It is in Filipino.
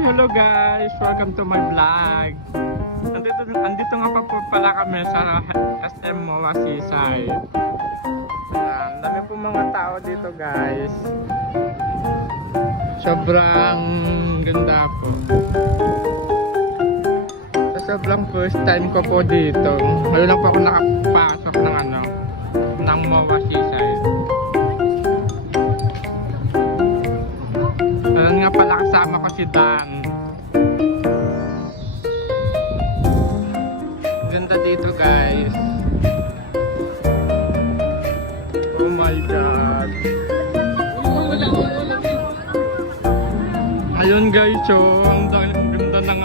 hello guys! Welcome to my vlog. Andito nga pa po pala kami sa SM MOA Seaside. Ayan, dami po mga tao dito guys. Sobrang ganda po. Sobrang first time ko po dito. Ngayon lang po ako nakapasok ng MOA Seaside. Ayan nga pala, kasama ko si Dan. Ganda dito guys. Oh my god. Ayun guys, oh, ang ganda ng